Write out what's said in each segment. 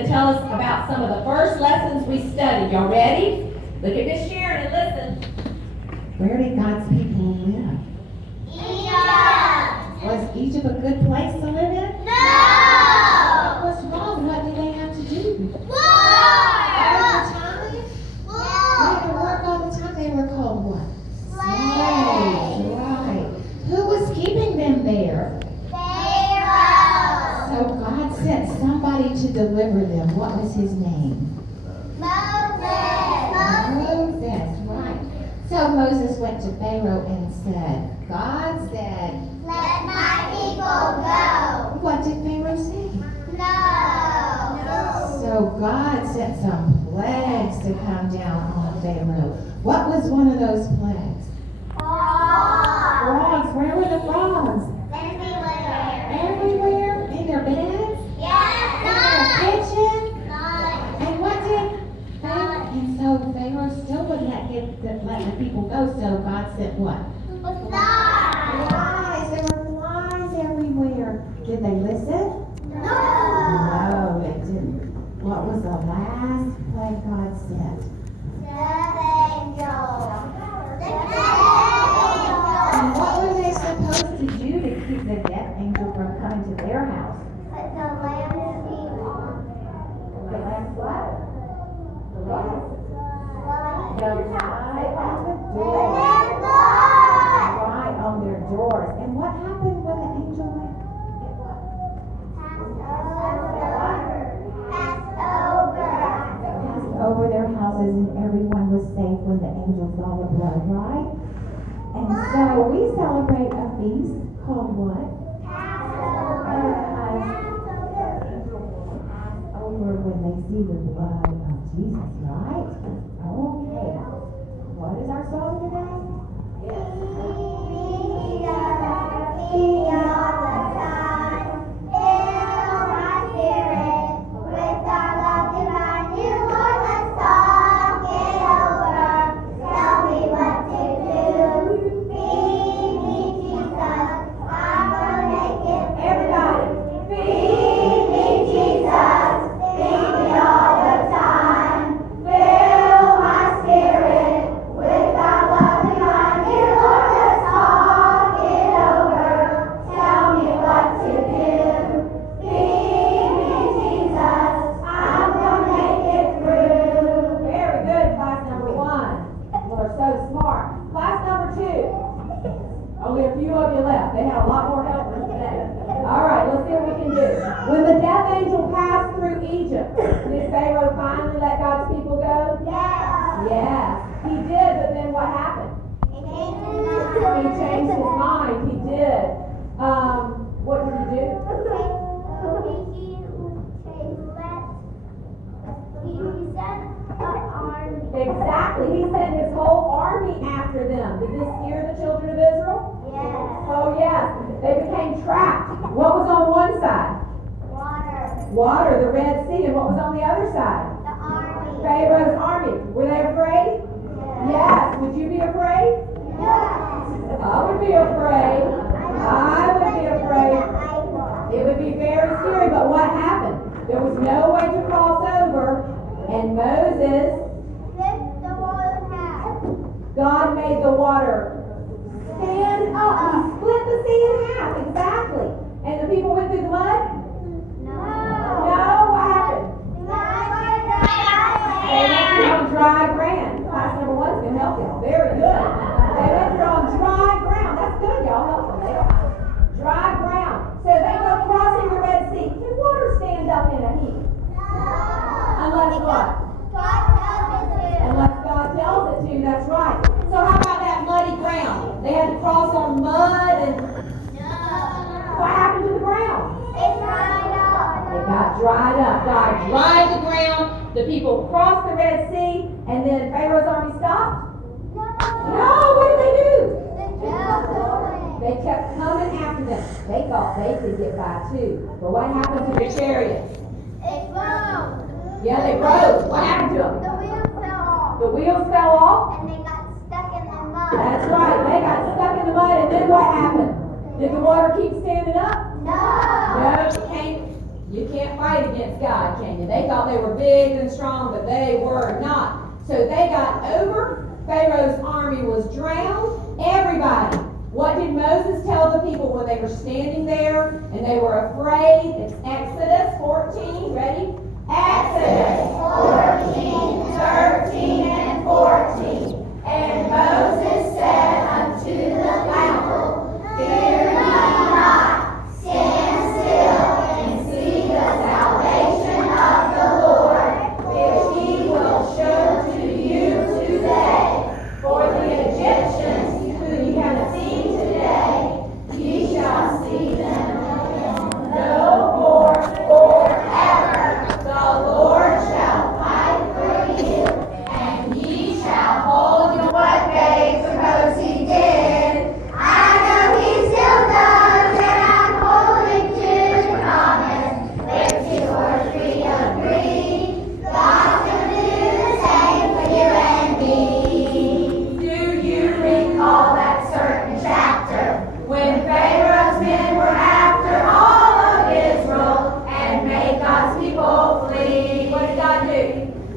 going to tell us about some of the first lessons we studied. Y'all ready? Look at Miss Sharon and listen. Where did God's people live? Egypt! Was Egypt a good place to live in? No! What was wrong? What did they have to do? War! All the time? They had to War! work all the time. They were called what? Slaves! Right. Who was keeping them there? Pharaoh! So God sent somebody to deliver them. What was his name? Moses! Moses, right. So Moses went to Pharaoh and said, God said, Let my people go! what did Pharaoh say? No! So God sent some plagues to come down on Pharaoh. What was one of those plagues? Frogs! Frogs. Where were the frogs? Everywhere! Everywhere? In their beds? Yes! In their kitchen? None! And what did Pharaoh? And so Pharaoh still would let the people go. So God sent what? Flies! Flies. There were flies everywhere. Did they listen? No! No, they didn't. What was the last plague God sent? And what were they supposed to do to keep the death angel from coming to their house? The last what? The last? The light on the door. Right on their doors. And what happened when the angel went? Passed over their houses and everyone was safe when the angel saw the blood, right? And so we celebrate a feast called what? Because the angel will pass over when they see the blood of Jesus, right? Okay. What is our song today? Only a few of you left. They had a lot more helpers today. All right, let's see what we can do. When the death angel passed through Egypt, did Pharaoh finally let God's people go? Yes, he did, but then what happened? He changed his mind. He did. What did he do? Exactly. He sent his whole army after them. Did this scare the children of Israel? Oh, yes. They became trapped. What was on one side? Water, the Red Sea. And what was on the other side? Pharaoh's army. Were they afraid? Yes. Would you be afraid? I would be afraid. I would be afraid. It would be very scary. But what happened? There was no way to cross over. And Moses, God made the water stand up. He split the sea in half. Exactly. And the people went through the mud? No. What happened? They went through on dry ground. Class number 1's going to help y'all. Very good. They went through on dry ground. That's good, y'all. Help them. Dry ground. So they go crossing the Red Sea. Can water stand up in a heap? Unless what? Unless God tells it to. That's right. So how about that muddy ground? They had to cross on mud and what happened to the ground? It got dried up. God dried the ground. The people crossed the Red Sea, and then Pharaoh's army stopped? No, what did they do? They kept coming after them. They thought they could get by too. But what happened to the chariots? Yeah, they rode. What happened to them? The wheels fell off? That's right. They got stuck in the mud, and then what happened? Did the water keep standing up? No, you can't fight against against God, can you? They thought they were big and strong, but they were not. So they got over. Pharaoh's army was drowned. Everybody. What did Moses tell the people when they were standing there and they were afraid? It's Exodus 14. Ready? Exodus 14, 13, and 14. And Moses said unto the people, Fear ye not, stand still and see the salvation of the Lord, which he will show to you today. For the Egyptians who you have seen today, ye shall see them no more forever. The Lord shall fight for you, and ye shall hold your. What they suppose he did, I know he still does, and I'm holding to the promise. Where two or three agree, God's gonna do the same for you and me. Do you recall that certain chapter when Pharaoh's men were after all of Israel and made God's people flee? What did God do?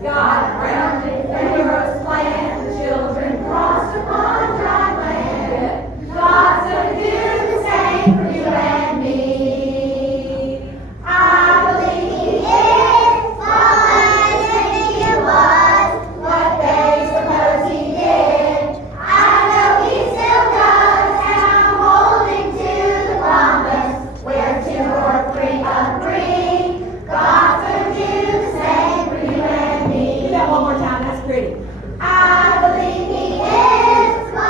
God grounded Pharaoh's plan. The children crossed upon dry land. God's gonna do the same for you and me. I believe he is. I think he was. What they suppose he did, I know he still does, and I'm holding to the promise. Where two or three agree, God's gonna do the same for you and me. Do that one more time. That's pretty. I believe he is. I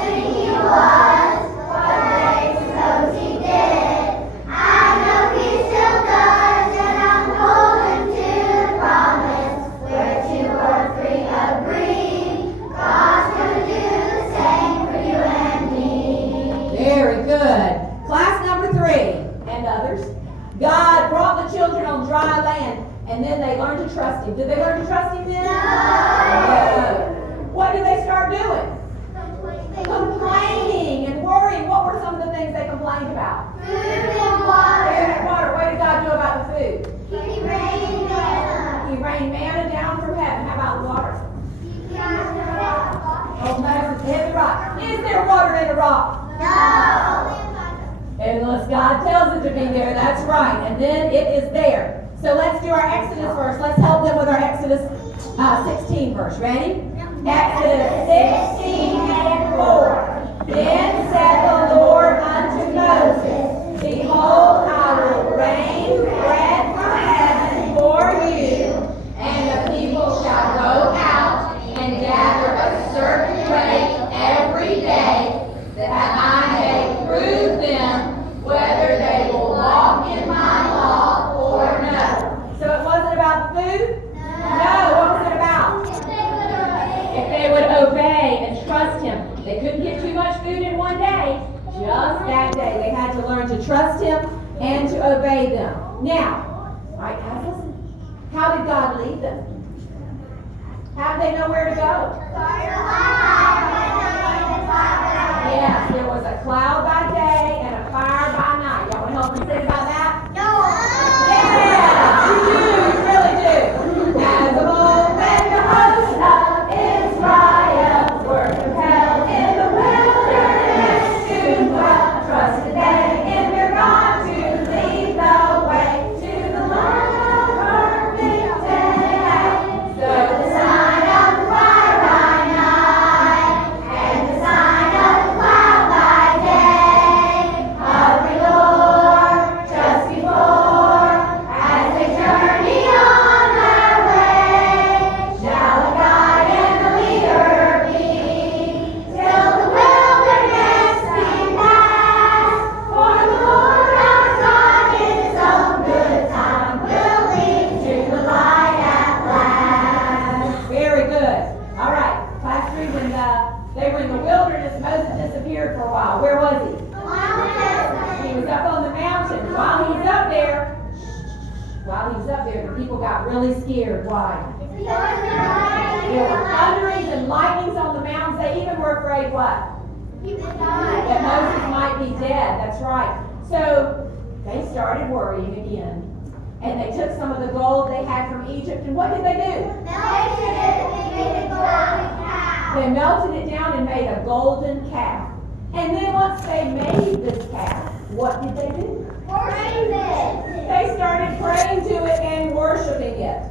think he was. What they suppose he did, I know he still does, and I'm holding to the promise. Where two or three agree, God's gonna do the same for you and me. Very good. Class number 3 and others. God brought the children on dry land, and then they learned to trust him. Did they learn to trust him then? No. What did they start doing? Complaining and worrying. What were some of the things they complained about? Food and water. Food and water. What did God do about the food? He rained manna. He rained manna down from heaven. How about the water? He cast the rock. Oh, Moses hit the rock. Is there water in the rock? No. Unless God tells it to be there, that's right. And then it is there. So let's do our Exodus verse. Let's help them with our Exodus 16 verse. Ready? Exodus 16 and 4. Then said the Lord unto Moses, Behold, I will rain bread from heaven for you, and the people shall go out and gather a certain rate every day, that I may prove them whether they will walk in my law or no. So it wasn't about food? No, what was it about? If they would obey and trust him. They couldn't get too much food in one day. Just that day. They had to learn to trust him and to obey them. Now, all right, guys, listen. How did God lead them? How did they know where to go? Yes, there was a cloud by day and a fire by night. Y'all want to help me think about that? Yeah, you do. You really do. As of old, when the host of Israel were compelled in the wilderness to dwell, trusted they in their God to lead the way to the land of perfect day. So the sign of the fire by night and the sign of the cloud by day, hovering o'er just before as they journey on their way, shall the guide and the leader be till the wilderness be past. For the Lord our God in his own good time will lead to the light at last. Very good. All right, class 3, when they were in the wilderness, Moses disappeared for a while. Where was he? He was up on the mountain. While he was up there, the people got really scared. Why? There were thunderings and lightnings on the mountains. They even were afraid what? That Moses might be dead. That's right. So they started worrying again. And they took some of the gold they had from Egypt, and what did they do? They melted it down and made a golden calf. And then once they made this calf, what did they do? They started praying to it and worshiping it.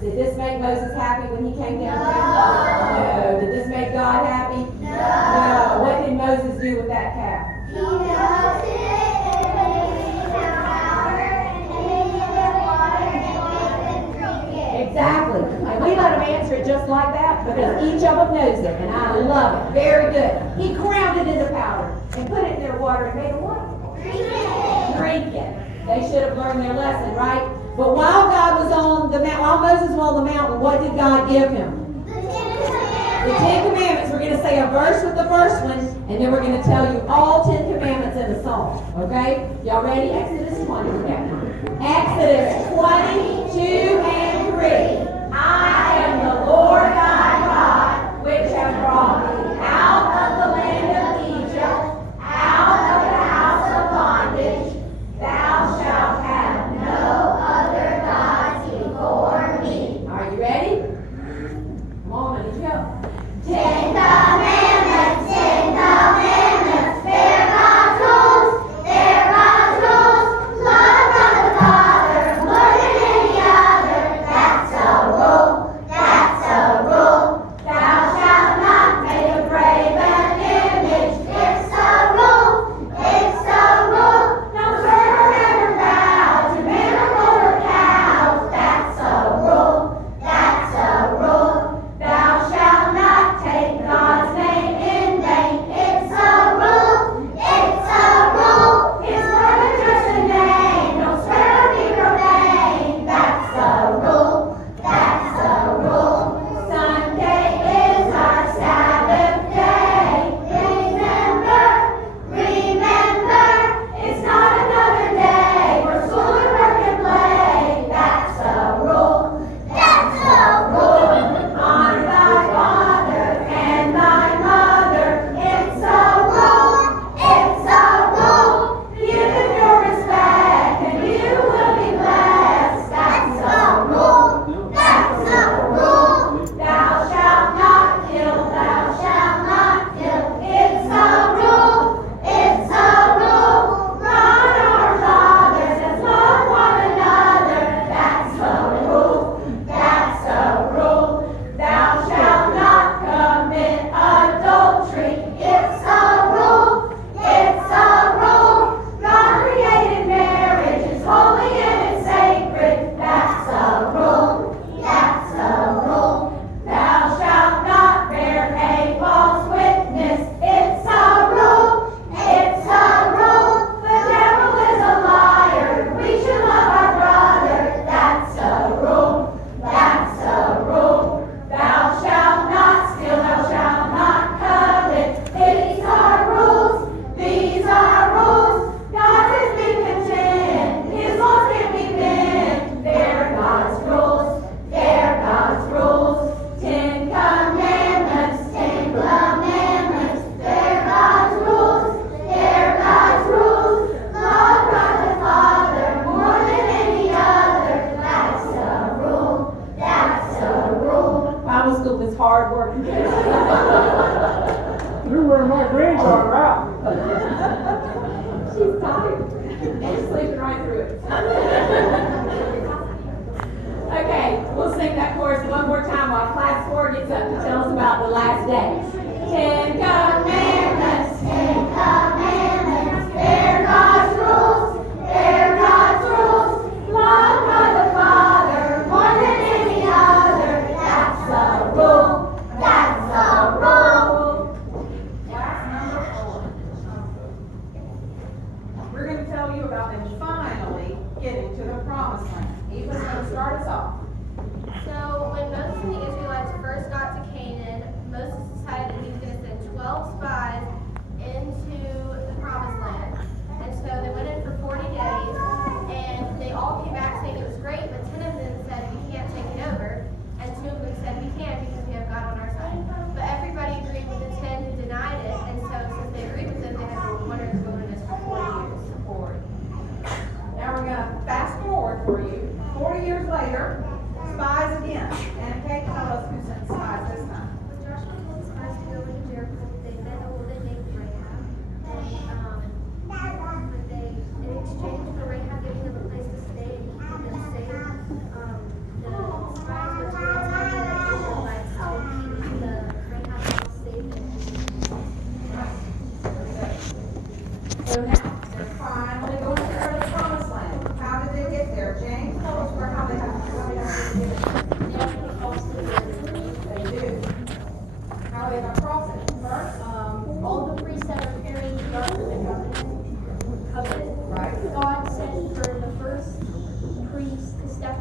Did this make Moses happy when he came down there? No. Did this make God happy? No. What did Moses do with that calf? Exactly. And we let him answer it just like that because each of them knows it, and I love it. Very good. He ground it into powder and put it in their water and made them what? Drink it. They should have learned their lesson, right? But while God was on the mountain, while Moses was on the mountain, what did God give him? The 10 Commandments. We're going to say a verse with the first one, and then we're going to tell you all 10 Commandments in a song. Okay? Y'all ready? Exodus 20. Exodus 22 and 3. I am the Lord thy God, which have brought thee out of the land of Egypt, out of the house of bondage. Thou shalt have no other gods before me. Are you ready? Come on, let's go. 10 Commandments, 10 Commandments, they're God's rules, they're God's rules. Love God the Father more than any other, that's a rule, that's a rule. Thou shalt not make a graven image, it's a rule, it's a rule. No serve or ever bow to man or goat or cows, that's a rule, that's a rule. Thou shalt not take God's name in vain. It's a rule. It's a rule. His word is just a name. Don't swear or be profane. That's a rule. That's a rule. Sunday is our Sabbath day. Remember, remember, it's not another day for school and work and play. That's a rule. That's a rule. Honor thy father and thy mother. It's a rule. It's a rule. Give them your respect and you will be blessed. That's a rule. That's a rule. Thou shalt not kill. Thou shalt not kill. It's a rule. It's a rule. Honor our fathers and love one another. That's a rule. That's a rule. Thou shalt not commit adultery. It's a rule. It's a rule. God created marriage. It's holy and it's sacred. That's a rule. That's a rule. Thou shalt not bear a false witness. It's a rule. It's a rule. The devil is a liar. We should love our brother. That's a rule. That's a rule. Thou shalt not steal. Thou shalt not covet. These are rules. These are rules. God says be content. His laws can't be bent. They're God's rules. They're God's rules. 10 Commandments. 10 Commandments. They're God's rules. They're God's rules. Love God the Father more than any other. That's a rule. That's a rule. Bible school is hard work. You're wearing my greens are out. She's tired. And she's sleeping right through it. Okay, we'll sing that chorus one more time while class 4 gets up to tell us about the last day. 10 Commandments. 10 Commandments, they're God's rules. They're God's rules. Love God the Father more than any other. That's a rule. That's a rule. We're going to tell you about them finally getting to the promised land. Eva's going to start us off. So when Moses and the Israelites first got to Canaan, Moses decided that he was going to send 12 spies into the promised land. And so they went in for 40 days, and they all came back saying it was great, but 10 of them said we can't take it over, and 2 of them said we can because we have God on our side. But everybody agreed with the 10 who denied it, and so since they agreed with them, they had to wander in the wilderness for 40 years. Now we're going to fast forward for you Right. God sent for the first priest to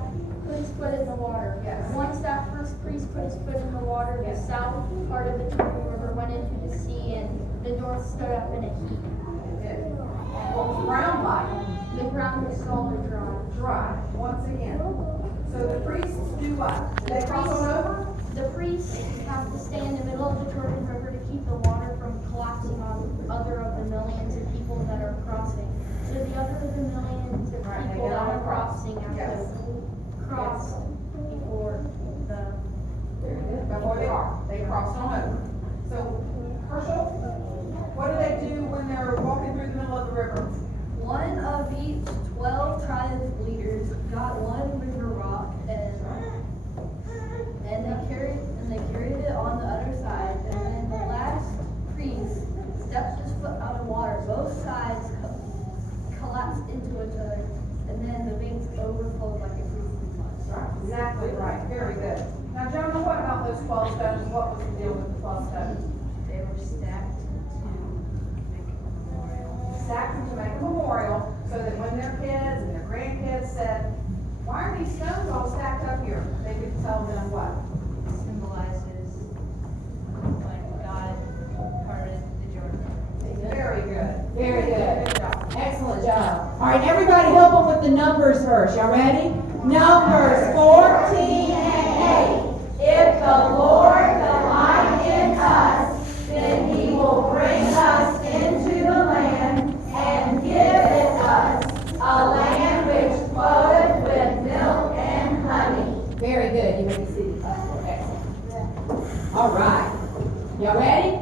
put his foot in the water. Yes. Once that first priest put his foot in the water, the Yes. south part of the Jordan River went into the sea, and the north stood up in a heap. What was the ground like? The ground was solid dry. Dry, once again. So the priests do what? They cross on over? The priests have to stay in the middle of the Jordan River to keep the water from collapsing on other of the millions of people that are crossing. So the other of the millions of Right, they people get that on are across. crossing have Yes. to cross before the. Before they are. They crossed on over. So, Herschel, what do they do when they're walking through the middle of the river? One of each 12 tribe leaders got one river rock and they carried it on the other side, and then the last priest stepped his foot out of water. Both sides collapsed into each other, and then the banks overflowed like a creek. Right, exactly right. Very good. Now, Jonah, what about those 12 stones? What was the deal with the 12 stones? They were stacked to make a memorial. Stacked them to make a memorial so that when their kids and their grandkids said, why are these stones all stacked up here? They could tell them what? Symbolizes when God parted the Jordan. Very good. Very good. Good job. Excellent job. All right, everybody help them with the numbers first. Y'all ready? Numbers 14 and 8. If the Lord delight in us, then he will bring us into the land and give it us, a land which floweth with milk and honey. Very good. You may be seated. Excellent. All right. Y'all ready?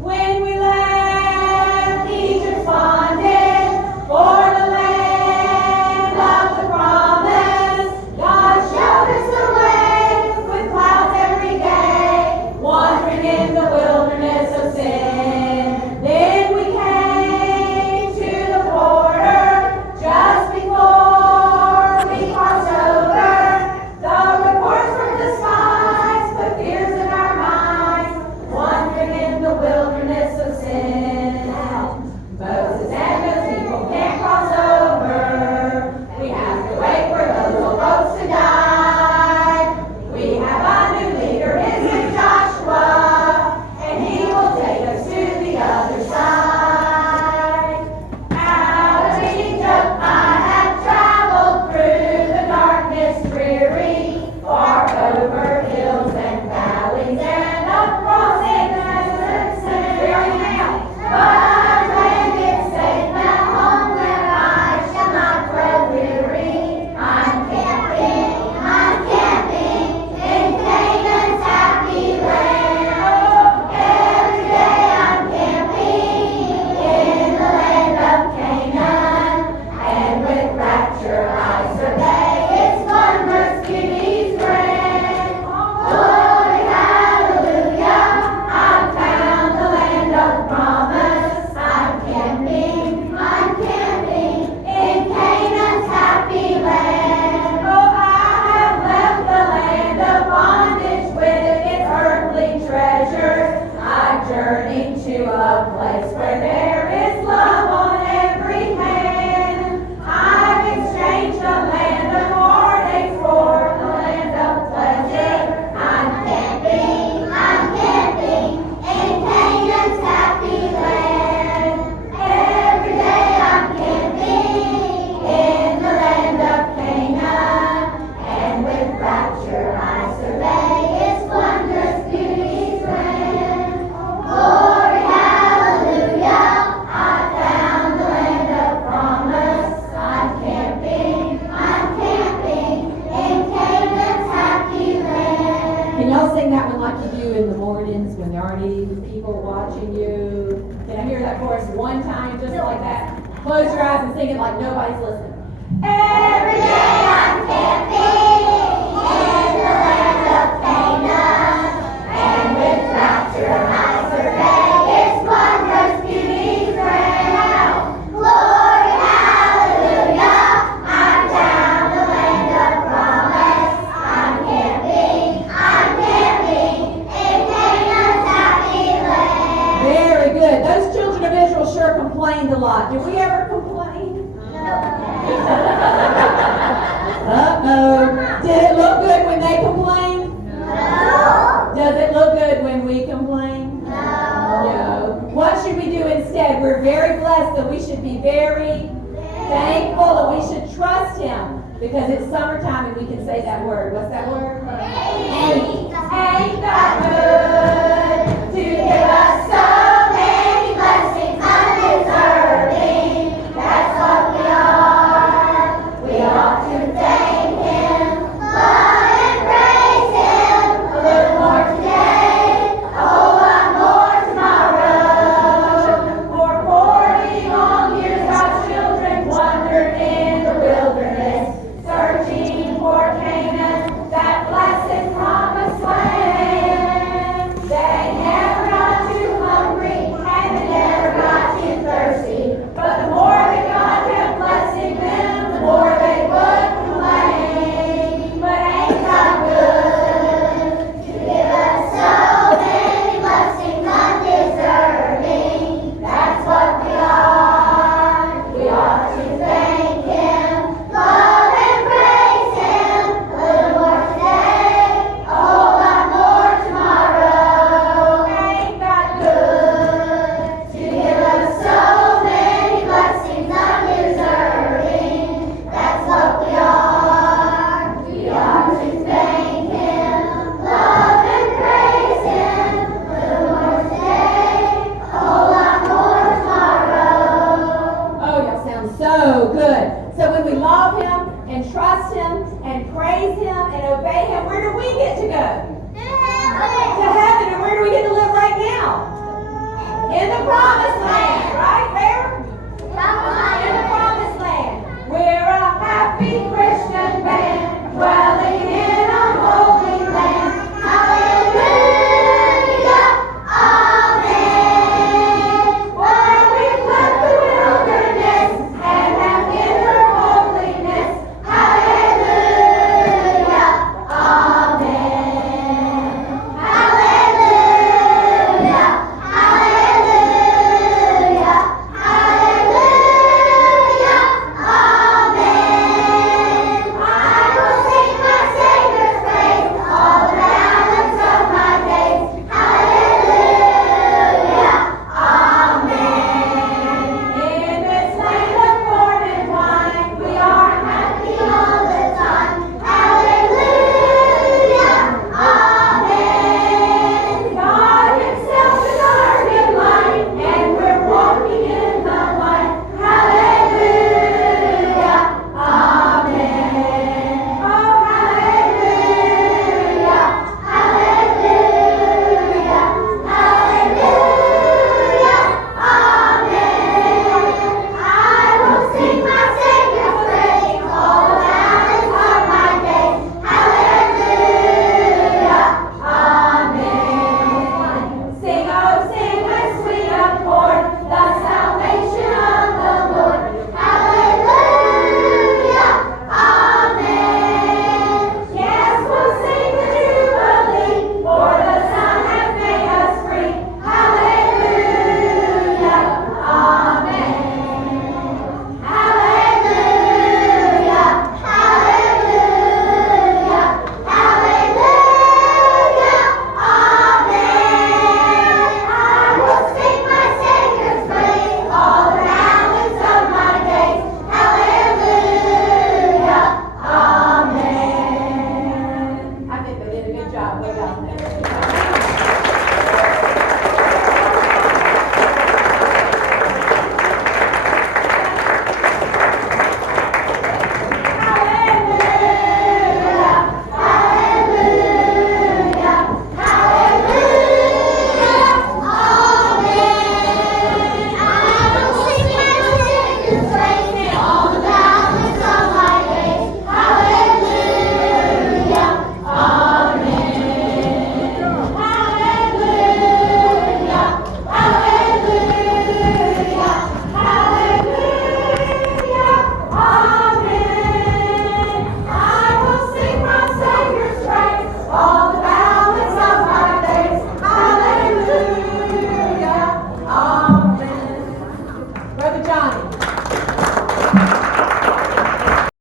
When we left Egypt's bondage for the land of the promise, God showed us the way with clouds every day, wandering in the wilderness of sin. Then we came to the border just before we crossed over. The reports from the skies put fears in our minds, wandering in the wilderness of sin. Moses and those people can't cross over. We have to wait for those little boats to die. We have a new leader, his name's Joshua, and he will take us to the other side. Out of Egypt I have traveled through the darkness dreary, far over hills and valleys and across a desert sea. Where are you now? But I've landed safe at home where I shall not grow weary. I'm camping in Canaan's happy land. Every day I'm camping in the land of Canaan, and with rapture I survey its wondrous beauty's grand. Glory, hallelujah, I've found the land of promise. I'm camping in Canaan's happy land. Oh, I have left the land of bondage with its earthly treasures. I journey to a place where there is love on every hand. I've exchanged the land of heartache for the land of pleasure. I'm camping in Canaan's happy land. Every day I'm camping in the land of Canaan, and with rapture I survey its wondrous beauty's grand. Glory, hallelujah, I found the land of promise. I'm camping in Canaan's happy land. Can y'all sing that one like you do in the mornings when there aren't any people watching you? Can I hear that chorus one time just like that? Close your eyes and sing it like nobody's listening. Every day I'm camping in the land of Canaan, and with rapture I survey its wondrous beauty's grand. Glory, hallelujah, I found the land of promise. I'm camping in Canaan's happy land. Very good. Those children of Israel sure complained a lot. Did we ever complain? Uh-oh. Did it look good when they complained? No. Does it look good when we complain? No. No. What should we do instead? We're very blessed, so we should be very thankful, and we should trust Him because it's summertime and we can say that word. What's that word? Ain't that good?